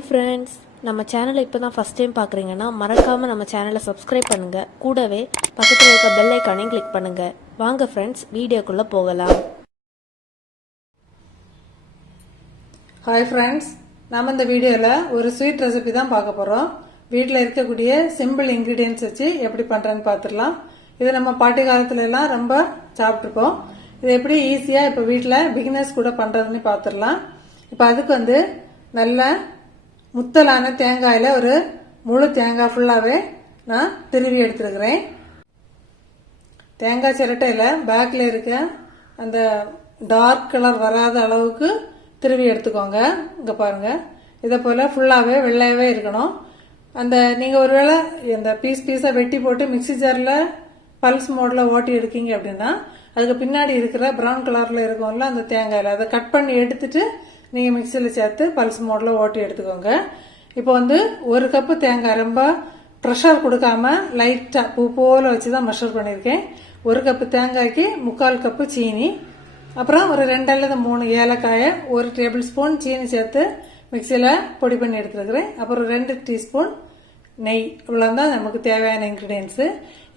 Hi friends, நம்ம சேனலை இப்போ தான் ஃபஸ்ட் டைம் பார்க்குறீங்கன்னா மறக்காமல் நம்ம சேனலை சப்ஸ்கிரைப் பண்ணுங்கள். கூடவே பக்கத்தில் இருக்க பெல் ஐக்கானையும் கிளிக் பண்ணுங்கள். வாங்க ஃப்ரெண்ட்ஸ், வீடியோக்குள்ளே போகலாம். ஹாய் ஃப்ரெண்ட்ஸ், நம்ம இந்த வீடியோவில் ஒரு ஸ்வீட் ரெசிபி தான் பார்க்க போகிறோம். வீட்டில் இருக்கக்கூடிய சிம்பிள் இன்க்ரீடியன்ஸ் வச்சு எப்படி பண்ணுறேன்னு பார்த்துடலாம். இது நம்ம பாட்டி காலத்துல எல்லாம் ரொம்ப சாப்பிட்ருப்போம். இது எப்படி ஈஸியாக இப்போ வீட்டில் பிகினர்ஸ் கூட பண்ணுறதுன்னு பார்த்துடலாம். இப்போ அதுக்கு நல்ல முத்தலான தேங்காயில் ஒரு முழு தேங்காய் ஃபுல்லாகவே நான் திருவி எடுத்துருக்கிறேன். தேங்காய் சிரட்டையில் பேக்கில் இருக்க அந்த டார்க் கலர் வராத அளவுக்கு திருவி எடுத்துக்கோங்க. இங்கே பாருங்கள், இதை போல் ஃபுல்லாகவே வெள்ளையாகவே இருக்கணும். அந்த நீங்கள் ஒருவேளை இந்த பீஸாக வெட்டி போட்டு மிக்சி ஜாரில் பல்ஸ் மோடில் ஓட்டி எடுக்கீங்க அப்படின்னா அதுக்கு பின்னாடி இருக்கிற ப்ரௌன் கலரில் இருக்கும்ல அந்த தேங்காயில் அதை கட் பண்ணி எடுத்துட்டு நீங்கள் மிக்சியில் சேர்த்து பல்ஸ் மோடில் ஓட்டி எடுத்துக்கோங்க. இப்போ ஒரு கப்பு தேங்காய் ரொம்ப ப்ரெஷர் கொடுக்காம லைட்டாக பூ போல் வச்சு தான் மெஷர் பண்ணியிருக்கேன். ஒரு கப்பு தேங்காய்க்கு 3/4 கப்பு சீனி, அப்புறம் ஒரு 2 அல்லது 3 ஏலக்காயை, 1 டேபிள் ஸ்பூன் சீனி சேர்த்து மிக்சியில் பொடி பண்ணி எடுத்துருக்கிறேன். அப்புறம் 2 டீஸ்பூன் நெய். இவ்வளோதான் நமக்கு தேவையான இன்க்ரீடியன்ஸு.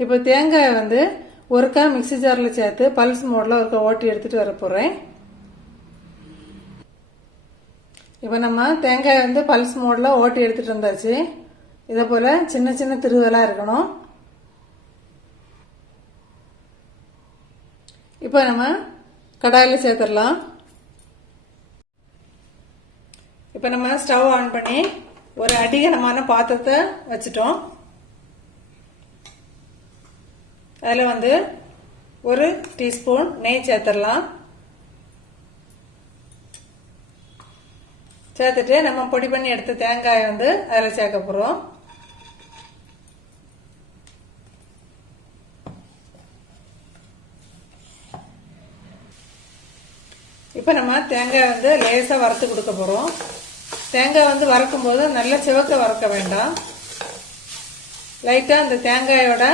இப்போ தேங்காயை ஒருக்கா மிக்சி ஜாரில் சேர்த்து பல்ஸ் மோடில் ஒருக்கா ஓட்டி எடுத்துகிட்டு வர போகிறேன். இப்போ நம்ம தேங்காய் பல்ஸ் மோடில் ஓட்டி எடுத்துகிட்டு வந்தாச்சு. இதை போல் சின்ன சின்ன திருவலாக இருக்கணும். இப்போ நம்ம கடாயில் சேர்த்துடலாம். இப்போ நம்ம ஸ்டவ் ஆன் பண்ணி ஒரு அடிகனமான பாத்திரத்தை வச்சுட்டோம். அதில் 1 டீஸ்பூன் நெய் சேர்த்துடலாம். சேர்த்துட்டு நம்ம பொடி பண்ணி எடுத்த தேங்காயை அதில் சேர்க்க போகிறோம். இப்போ நம்ம தேங்காய் லேசாக வறுத்து கொடுக்க போகிறோம். தேங்காய் வறுக்கும் போது நல்ல சிவக்க வறுக்க வேண்டாம். லைட்டாக அந்த தேங்காயோட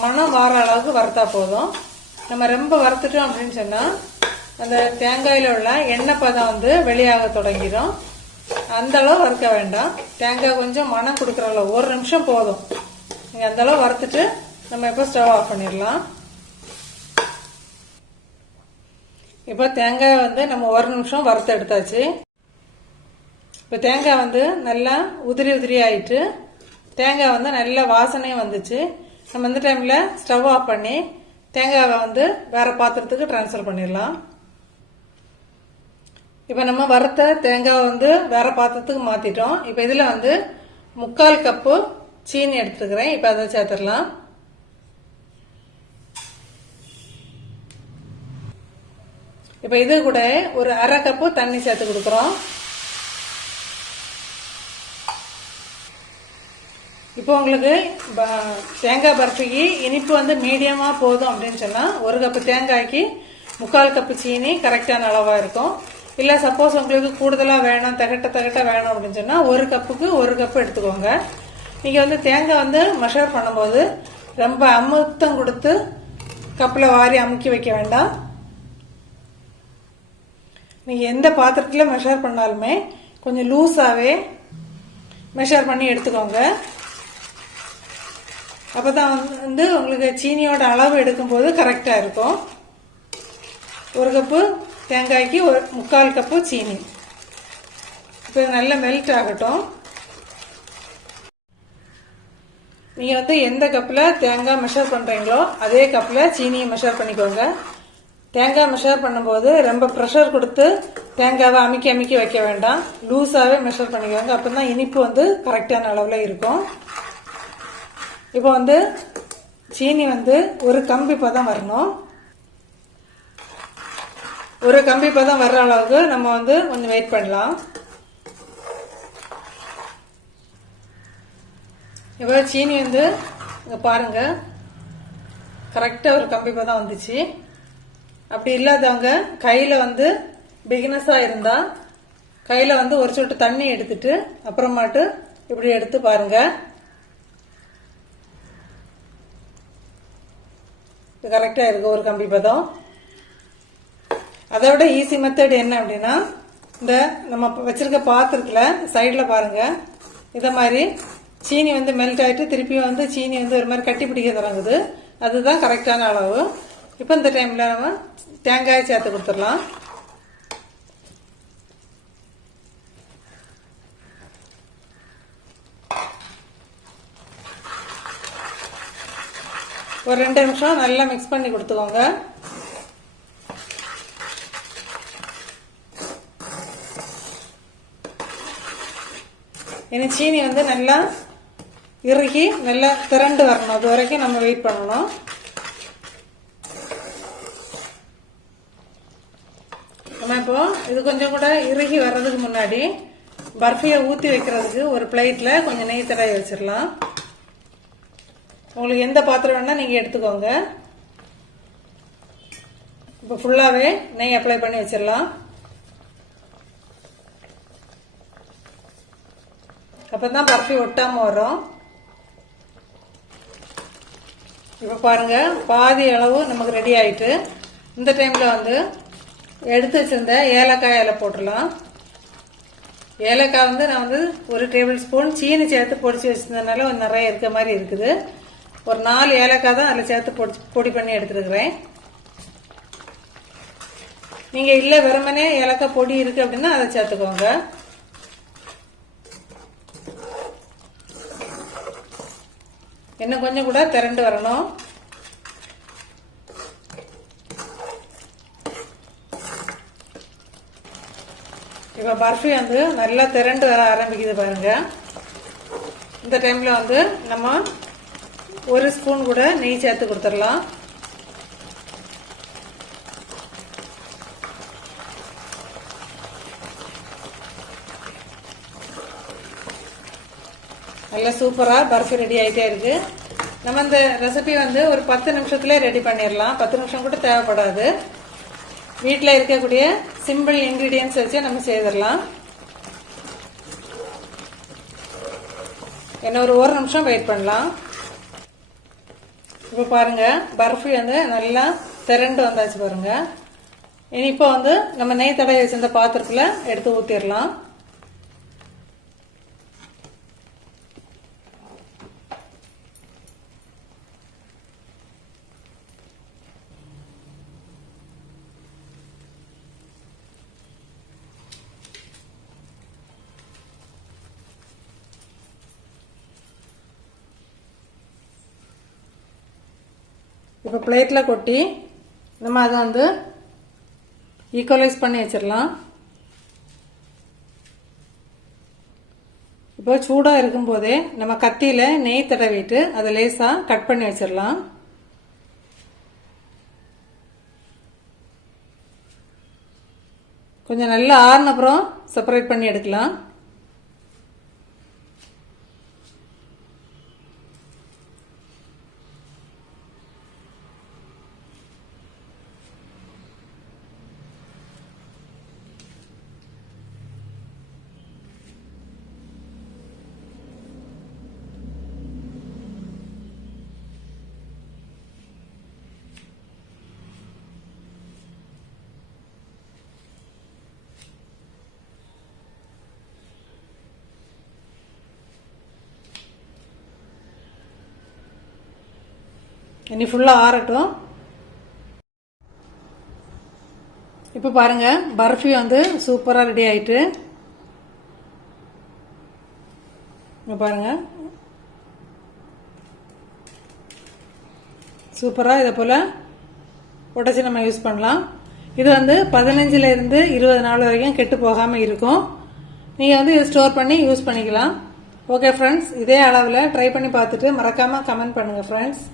மணம் வார அளவுக்கு வறுத்தா போதும். நம்ம ரொம்ப வறுத்துட்டோம் அப்படின்னு சொன்னால் அந்த தேங்காயில் உள்ள எண்ணெய் பதம் வெளியாக தொடங்கிடும். அந்த அளவு வறுக்க வேண்டாம். தேங்காய் கொஞ்சம் மணம் கொடுக்குற அளவு 1 நிமிஷம் போதும். நீங்கள் அந்த அளவு வறுத்துட்டு நம்ம இப்போ ஸ்டவ் ஆஃப் பண்ணிடலாம். இப்போ தேங்காய் நம்ம 1 நிமிஷம் வறுத்து எடுத்தாச்சு. இப்போ தேங்காய் நல்லா உதிரி உதிரி ஆயிட்டு தேங்காய் நல்ல வாசனையும் வந்துச்சு. நம்ம இந்த டைமில் ஸ்டவ் ஆஃப் பண்ணி தேங்காவை வேற பாத்திரத்துக்கு ட்ரான்ஸ்ஃபர் பண்ணிடலாம். இப்போ நம்ம வறுத்த தேங்காவை வேற பாத்திரத்துக்கு மாற்றிட்டோம். இப்போ இதில் 3/4 கப்பு சீனி எடுத்துருக்கிறேன். இப்போ அதை சேர்த்துடலாம். இப்போ இது கூட ஒரு 1/2 கப்பு தண்ணி சேர்த்து கொடுக்குறோம். இப்போ உங்களுக்கு தேங்காய் பர்ஃபிக்கு இனிப்பு மீடியமாக போதும் அப்படின்னு சொன்னால் 1 கப்பு தேங்காய்க்கு 3/4 கப்பு சீனி கரெக்டான அளவாக இருக்கும். இல்லை சப்போஸ் உங்களுக்கு கூடுதலாக வேணும், தகட்ட வேணும் அப்படின்னு சொன்னால் 1 கப்புக்கு 1 கப்பு எடுத்துக்கோங்க. நீங்கள் தேங்காய் மெஷர் பண்ணும்போது ரொம்ப அமுத்தம் கொடுத்து கப்பில் வாரி அமுக்கி வைக்க வேண்டாம். நீங்கள் எந்த பாத்திரத்தில் மெஷர் பண்ணாலுமே கொஞ்சம் லூஸாகவே மெஷர் பண்ணி எடுத்துக்கோங்க. அப்போ தான் உங்களுக்கு சீனியோட அளவு எடுக்கும்போது கரெக்டாக இருக்கும். 1 கப்பு தேங்காய்க்கு 3/4 கப்பு சீனி. இப்போ நல்லா மெல்ட் ஆகட்டும். நீங்கள் எந்த கப்பில் தேங்காய் மெஷர் பண்ணுறீங்களோ அதே கப்பில் சீனியை மெஷர் பண்ணிக்கோங்க. தேங்காய் மெஷர் பண்ணும்போது ரொம்ப ப்ரெஷர் கொடுத்து தேங்காவை அமுக்கி அமுக்கி வைக்க வேண்டாம். லூஸாகவே மெஷர் பண்ணிக்கோங்க. அப்போ தான் இனிப்பு கரெக்டான அளவில் இருக்கும். இப்போ சீனி ஒரு கம்பி பதம் வரணும். ஒரு கம்பி பதம் வர்ற அளவுக்கு நம்ம கொஞ்சம் வெயிட் பண்ணலாம். இப்போ சீனி இங்கே பாருங்க, கரெக்டாக ஒரு கம்பி பதம் வந்துச்சு. அப்படி இல்லாதவங்க கையில் பிகினஸாக இருந்தால் கையில் ஒரு சொட்டு தண்ணி எடுத்துட்டு அப்புறமாட்டு இப்படி எடுத்து பாருங்க. இது கரெக்டாக இருக்கு ஒரு கம்பி பதம். அதோட ஈஸி மெத்தட் என்ன அப்படின்னா இந்த நம்ம வச்சிருக்க பாத்திரத்தில் சைடில் பாருங்கள், இதை மாதிரி சீனி வந்து மெல்ட் ஆகிட்டு திருப்பியும் வந்து சீனி வந்து ஒரு மாதிரி கட்டி பிடிக்க தொடங்குது. அதுதான் கரெக்டான அளவு. இப்போ இந்த டைமில் நம்ம தேங்காயை சேர்த்து கொடுத்துடலாம். ஒரு 2 நிமிஷம் நல்லா மிக்ஸ் பண்ணி கொடுத்துக்கோங்க. இனி சீனி வந்து நல்லா இறுகி நல்லா திரண்டு வரணும். அது வரைக்கும் நம்ம வெயிட் பண்ணணும். நம்ம இப்போ இது கொஞ்சம் கூட இறுகி வர்றதுக்கு முன்னாடி பர்ஃபியை ஊற்றி வைக்கிறதுக்கு ஒரு பிளேட்டில் கொஞ்சம் நெய் தடவி வச்சிடலாம். உங்களுக்கு எந்த பாத்திரம் வேணால் நீங்கள் எடுத்துக்கோங்க. இப்போ ஃபுல்லாகவே நெய் அப்ளை பண்ணி வச்சிடலாம். அப்போ தான் பர்ஃபி ஒட்டாமல் வரும். இப்போ பாருங்கள், பாதி அளவு நமக்கு ரெடி ஆகிட்டு. இந்த டைமில் வந்து எடுத்து வச்சிருந்த ஏலக்காய் இலை போட்டுடலாம். ஏலக்காய் வந்து நான் வந்து 1 டேபிள் ஸ்பூன் சீனி சேர்த்து பொடிச்சு வச்சிருந்ததுனால நிறைய இருக்க மாதிரி இருக்குது. ஒரு 4 ஏலக்காய் தான் அதில் சேர்த்து பொடி பண்ணி எடுத்துருக்கிறேன். நீங்கள் இல்லை வெறுமனே ஏலக்காய் பொடி இருக்குது அப்படின்னா அதை சேர்த்துக்கோங்க. இன்னும் கொஞ்சம் கூட திரண்டு வரணும். இப்போ பர்ஃபி வந்து நல்லா திரண்டு வர ஆரம்பிக்குது பாருங்க. இந்த டைமில் வந்து நம்ம 1 ஸ்பூன் கூட நெய் சேர்த்து கொடுத்துடலாம். நல்லா சூப்பராக பர்ஃபி ரெடி ஆகிட்டே இருக்கு. நம்ம இந்த ரெசிபி வந்து ஒரு 10 நிமிஷத்துலேயே ரெடி பண்ணிடலாம். 10 நிமிஷம் கூட தேவைப்படாது. வீட்டில் இருக்கக்கூடிய சிம்பிள் இன்க்ரீடியன்ஸ் வச்சு நம்ம செய்திடலாம். என்ன ஒரு 1 நிமிஷம் வெயிட் பண்ணலாம். இப்போ பாருங்க, பர்ஃபி வந்து நல்லா திரண்டு வந்தாச்சு பாருங்க. இனி இப்போ வந்து நம்ம நெய் தடவை வச்சிருந்த பாத்திரத்தில் எடுத்து ஊற்றிடலாம். இப்போ பிளேட்டில் கொட்டி நம்ம அதை வந்து ஈக்குவலைஸ் பண்ணி வச்சிடலாம். இப்போ சூடாக இருக்கும்போதே நம்ம கத்தியில் நெய் தடவிட்டு அதை லேசாக கட் பண்ணி வச்சிடலாம். கொஞ்சம் நல்லா ஆறுன அப்புறம் செப்பரேட் பண்ணி எடுக்கலாம். இனி ஃபுல்லாக ஆறட்டும். இப்போ பாருங்க, பர்ஃபி வந்து சூப்பராக ரெடி ஆயிட்டு. பாருங்க, சூப்பராக இதை போல் உடச்சி நம்ம யூஸ் பண்ணலாம். இது வந்து 15 இருந்து 20 நாள் வரைக்கும் கெட்டு போகாமல் இருக்கும். நீங்கள் வந்து இது ஸ்டோர் பண்ணி யூஸ் பண்ணிக்கலாம். ஓகே ஃப்ரெண்ட்ஸ், இதே அளவில் ட்ரை பண்ணி பார்த்துட்டு மறக்காமல் கமெண்ட் பண்ணுங்கள் ஃப்ரெண்ட்ஸ்.